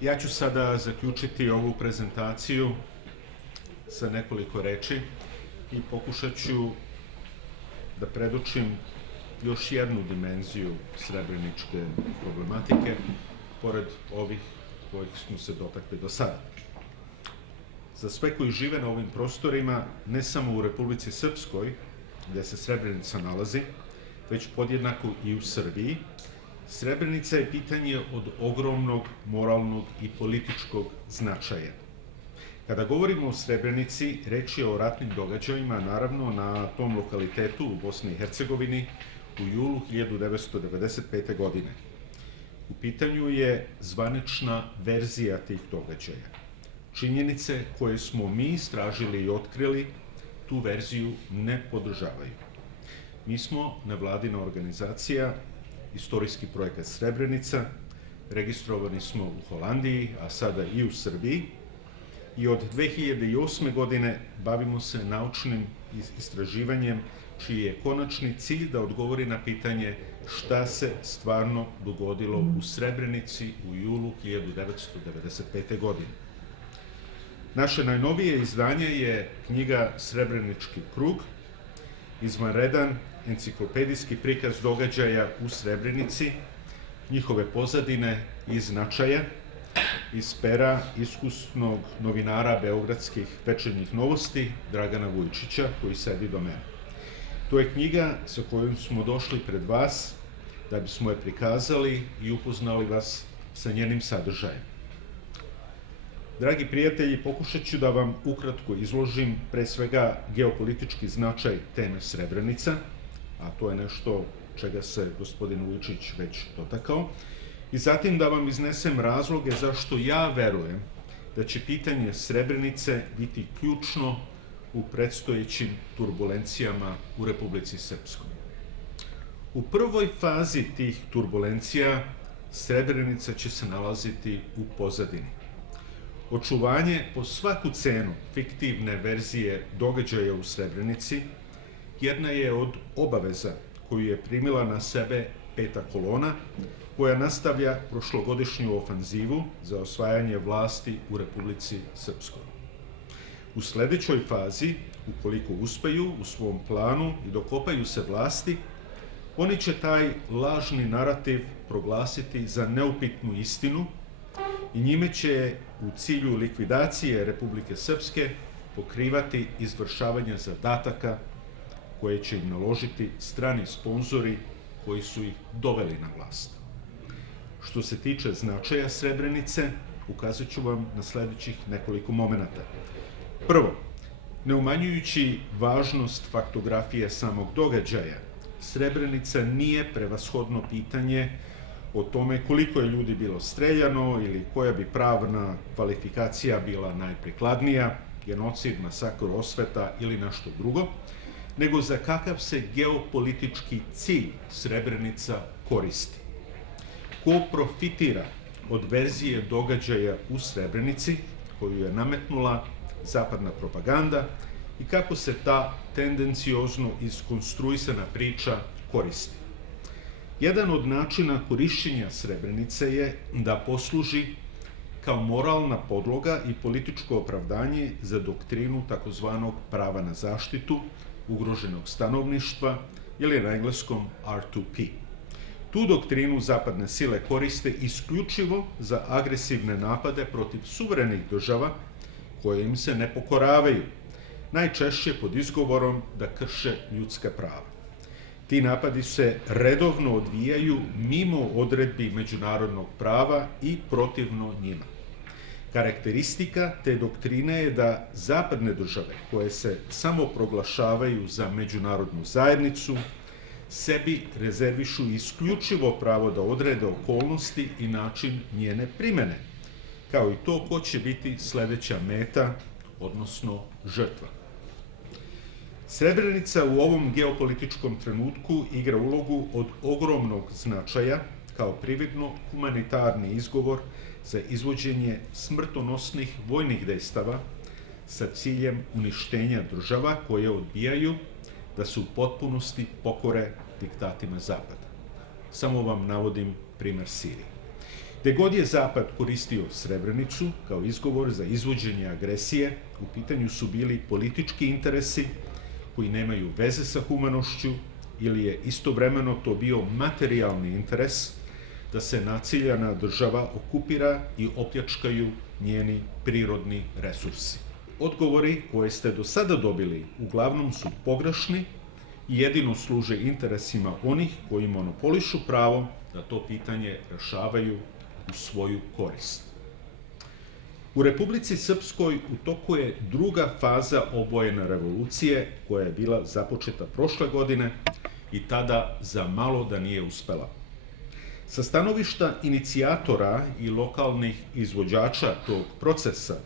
Ja ću sada zaključiti ovu prezentaciju sa nekoliko reči i pokušat ću da predočim još jednu dimenziju srebreničke problematike, pored ovih kojih smo se dotakli do sada. Za sve koji žive na ovim prostorima, ne samo u Republici Srpskoj, gde se Srebrenica nalazi, već podjednako i u Srbiji, Srebrenica je pitanje od ogromnog moralnog i političkog značaja. Kada govorimo o Srebrenici, reč je o ratnim događajima, naravno na tom lokalitetu u Bosni i Hercegovini u julu 1995. godine. U pitanju je zvanična verzija tih događaja. Činjenice koje smo mi istražili i otkrili tu verziju ne podržavaju. Mi smo nevladina organizacija, istorijski projekat Srebrenica, registrovani smo u Holandiji, a sada i u Srbiji, i od 2008. godine bavimo se naučnim istraživanjem čiji je konačni cilj da odgovori na pitanje šta se stvarno dogodilo u Srebrenici u julu 1995. godine. Naše najnovije izdanje je knjiga Srebrenički krug, izvanredan enciklopedijski prikaz događaja u Srebrenici, njihove pozadine i značaja, iz pera iskusnog novinara beogradskih Večernjih novosti Dragana Vujčića, koji sedi do mene. To je knjiga sa kojom smo došli pred vas da bismo je prikazali i upoznali vas sa njenim sadržajem. Dragi prijatelji, pokušat ću da vam ukratko izložim pre svega geopolitički značaj teme Srebrenica, a to je nešto čega se gospodin Vujčić već dotakao, i zatim da vam iznesem razloge zašto ja verujem da će pitanje Srebrenice biti ključno u predstojećim turbulencijama u Republici Srpskoj. U prvoj fazi tih turbulencija Srebrenica će se nalaziti u pozadini. Očuvanje po svaku cenu fiktivne verzije događaja u Srebrenici jedna je od obaveza koju je primila na sebe Peta kolona, koja nastavlja prošlogodišnju ofanzivu za osvajanje vlasti u Republici Srpskoj. U sledećoj fazi, ukoliko uspeju u svom planu i dokopaju se vlasti, oni će taj lažni narativ proglasiti za neupitnu istinu i njime će u cilju likvidacije Republike Srpske pokrivati izvršavanje zadataka koje će im naložiti strani sponzori koji su ih doveli na vlast. Što se tiče značaja Srebrenice, ukazat ću vam na sledećih nekoliko momenata. Prvo, ne umanjujući važnost faktografije samog događaja, Srebrenica nije prevashodno pitanje o tome koliko je ljudi bilo streljano ili koja bi pravna kvalifikacija bila najprikladnija, genocid, masakr, osveta ili nešto drugo, nego za kakav se geopolitički cilj Srebrenica koristi. Ko profitira od verzije događaja u Srebrenici, koju je nametnula zapadna propaganda, i kako se ta tendenciozno iskonstruisana priča koristi. Jedan od načina korišćenja Srebrenice je da posluži kao moralna podloga i političko opravdanje za doktrinu takozvanog prava na zaštitu, ugroženog stanovništva ili na engleskom R2P. Tu doktrinu zapadne sile koriste isključivo za agresivne napade protiv suverenih država koje im se ne pokoravaju, najčešće pod izgovorom da krše ljudska prava. Ti napadi se redovno odvijaju mimo odredbi međunarodnog prava i protivno njima. Karakteristika te doktrine je da zapadne države, koje se samo proglašavaju za međunarodnu zajednicu, sebi rezervišu isključivo pravo da odrede okolnosti i način njene primene, kao i to ko će biti sledeća meta, odnosno žrtva. Srebrenica u ovom geopolitičkom trenutku igra ulogu od ogromnog značaja kao prividno humanitarni izgovor za izvođenje smrtonosnih vojnih dejstava sa ciljem uništenja država koje odbijaju da se u potpunosti pokore diktatima Zapada. Samo vam navodim primer Sirije. Gde god je Zapad koristio Srebrenicu kao izgovor za izvođenje agresije, u pitanju su bili politički interesi koji nemaju veze sa humanošću ili je istovremeno to bio materijalni interes da se naciljana država okupira i opljačkaju njeni prirodni resursi. Odgovori koje ste do sada dobili uglavnom su pogrešni i jedino služe interesima onih koji monopolišu pravo da to pitanje rešavaju u svoju korist. U Republici Srpskoj u toku je druga faza obojene revolucije koja je bila započeta prošle godine i tada za malo da nije uspela. Sa stanovišta inicijatora i lokalnih izvođača tog procesa,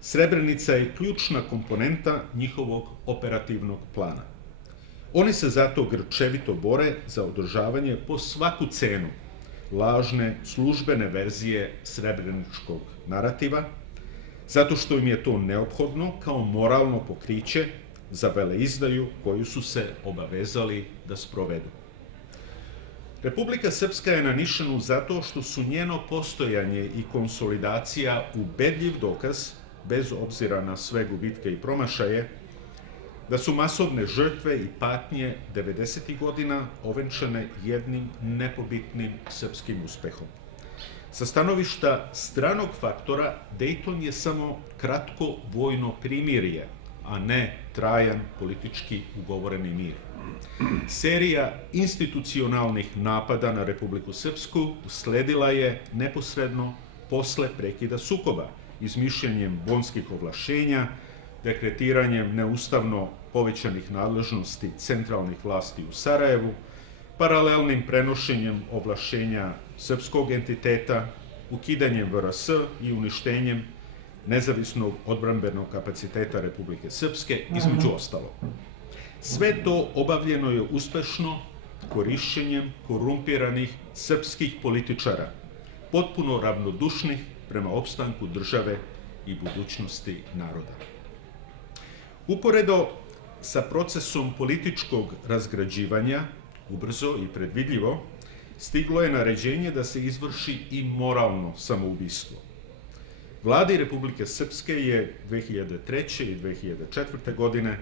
Srebrenica je ključna komponenta njihovog operativnog plana. Oni se zato grčevito bore za održavanje po svaku cenu lažne službene verzije srebreničkog narativa, zato što im je to neophodno kao moralno pokriće za veleizdaju koju su se obavezali da sprovedu. Republika Srpska je na nišanu zato što su njeno postojanje i konsolidacija ubedljiv dokaz, bez obzira na sve gubitke i promašaje, da su masovne žrtve i patnje 90. godina ovenčane jednim nepobitnim srpskim uspehom. Sa stanovišta stranog faktora, Dejton je samo kratko vojno primirje, a ne trajan politički ugovoreni mir. Serija institucionalnih napada na Republiku Srpsku usledila je neposredno posle prekida sukoba, izmišljanjem bonskih ovlašćenja, dekretiranjem neustavno povećanih nadležnosti centralnih vlasti u Sarajevu, paralelnim prenošenjem ovlašćenja srpskog entiteta, ukidanjem VRS i uništenjem nezavisnog odbrambenog kapaciteta Republike Srpske, između ostalog. Sve to obavljeno je uspešno korišćenjem korumpiranih srpskih političara, potpuno ravnodušnih prema opstanku države i budućnosti naroda. Uporedo sa procesom političkog razgrađivanja, ubrzo i predvidljivo, stiglo je naređenje da se izvrši i moralno samoubistvo. Vladi Republike Srpske je 2003. i 2004. godine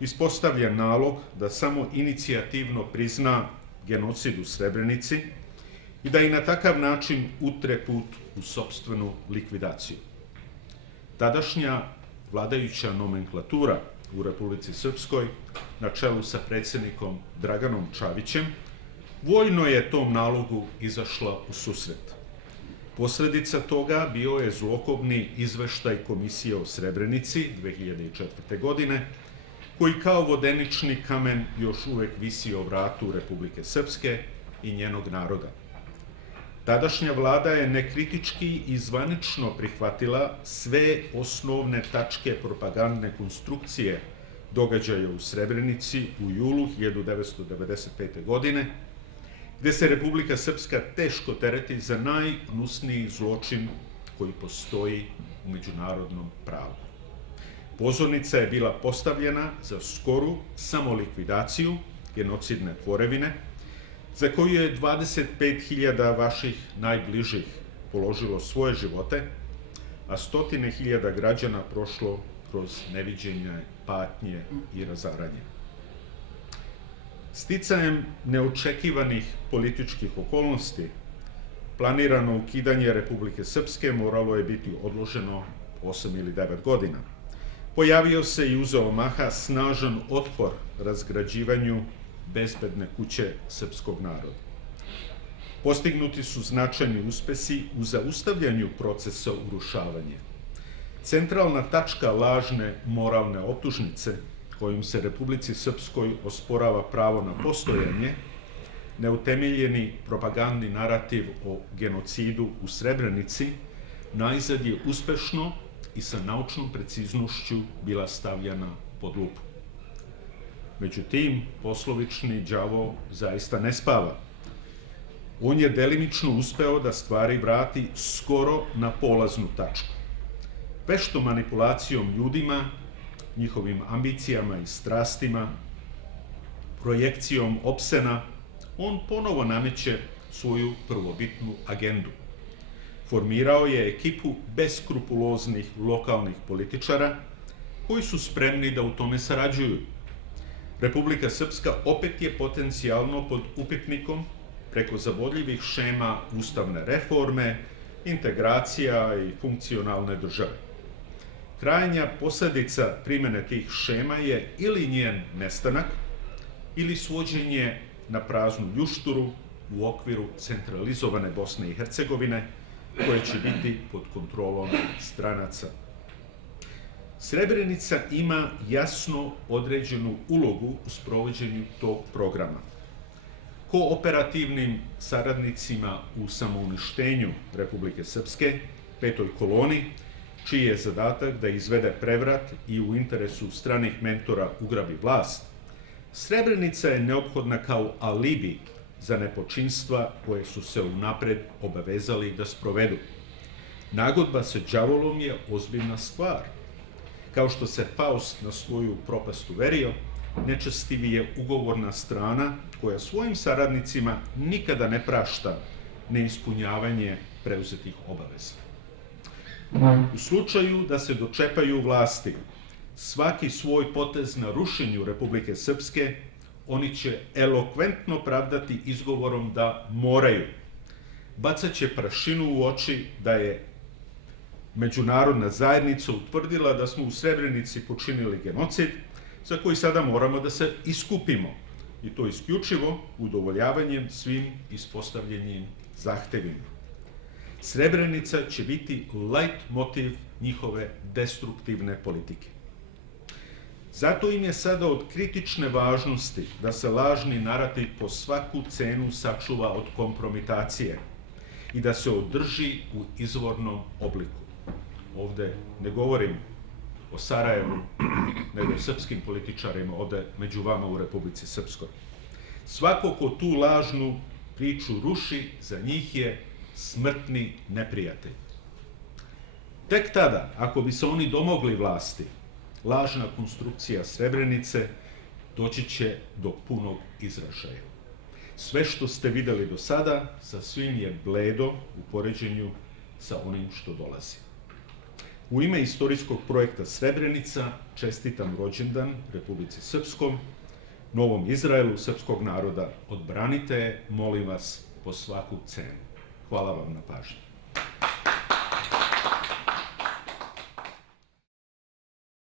ispostavljen nalog da samo inicijativno prizna genocid u Srebrenici i da i na takav način utre put u sopstvenu likvidaciju. Tadašnja vladajuća nomenklatura u Republici Srpskoj, na čelu sa predsjednikom Draganom Čavićem, voljno je tom nalogu izašla u susret. Posledica toga bio je zlokobni izveštaj Komisije o Srebrenici 2004. godine, koji kao vodenični kamen još uvek visi o vratu Republike Srpske i njenog naroda. Tadašnja vlada je nekritički i zvanično prihvatila sve osnovne tačke propagandne konstrukcije događaja u Srebrenici u julu 1995. godine, gde se Republika Srpska teško tereti za najgnusniji zločin koji postoji u međunarodnom pravu. Pozornica je bila postavljena za skoru samolikvidaciju genocidne tvorevine, za koju je 25.000 vaših najbližih položilo svoje živote, a stotine hiljada građana prošlo kroz neviđenje, patnje i razaranje. Sticajem neočekivanih političkih okolnosti, planirano ukidanje Republike Srpske moralo je biti odloženo 8 ili 9 godina. Pojavio se i uzeo maha snažan otpor razgrađivanju bezbedne kuće srpskog naroda. Postignuti su značajni uspesi u zaustavljanju procesa urušavanja. Centralna tačka lažne moralne optužnice, kojom se Republici Srpskoj osporava pravo na postojanje, neutemeljeni propagandni narativ o genocidu u Srebrenici, najzad je uspešno i sa naučnom preciznošću bila stavljana pod lupu. Međutim, poslovični đavo zaista ne spava. On je delimično uspeo da stvari vrati skoro na polaznu tačku. Veštom manipulacijom ljudima, njihovim ambicijama i strastima, projekcijom opsena, on ponovo nameće svoju prvobitnu agendu. Formirao je ekipu beskrupuloznih lokalnih političara koji su spremni da u tome sarađuju. Republika Srpska opet je potencijalno pod upitnikom preko zavodljivih šema ustavne reforme, integracija i funkcionalne države. Krajnja posledica primene tih šema je ili njen nestanak, ili svođenje na praznu ljušturu u okviru centralizovane Bosne i Hercegovine, koje će biti pod kontrolom stranaca. Srebrenica ima jasno određenu ulogu u sprovođenju tog programa. Kooperativnim saradnicima u samouništenju Republike Srpske, petoj koloni, čiji je zadatak da izvede prevrat i u interesu stranih mentora ugrabi vlast, Srebrenica je neophodna kao alibi za nepočinstva koje su se unapred obavezali da sprovedu. Nagodba sa đavolom je ozbiljna stvar. Kao što se Faust na svoju propast uverio, nečestivi je ugovorna strana koja svojim saradnicima nikada ne prašta neispunjavanje preuzetih obaveza. U slučaju da se dočepaju vlasti svaki svoj potez na rušenju Republike Srpske, oni će elokventno pravdati izgovorom da moraju. Bacat će prašinu u oči da je međunarodna zajednica utvrdila da smo u Srebrenici počinili genocid, za koji sada moramo da se iskupimo, i to isključivo udovoljavanjem svim ispostavljenim zahtevima. Srebrenica će biti lajt motiv njihove destruktivne politike. Zato im je sada od kritične važnosti da se lažni narativ po svaku cenu sačuva od kompromitacije i da se održi u izvornom obliku. Ovde ne govorim o Sarajevu, nego o srpskim političarima ovde među vama u Republici Srpskoj. Svako ko tu lažnu priču ruši, za njih je smrtni neprijatelj. Tek tada, ako bi se oni domogli vlasti, lažna konstrukcija Srebrenice doći će do punog izražaja. Sve što ste videli do sada, sasvim je bledo u poređenju sa onim što dolazi. U ime istorijskog projekta Srebrenica čestitam rođendan Republici Srpskom, Novom Izraelu srpskog naroda. Odbranite je, molim vas, po svaku cenu. Hvala vam na pažnji.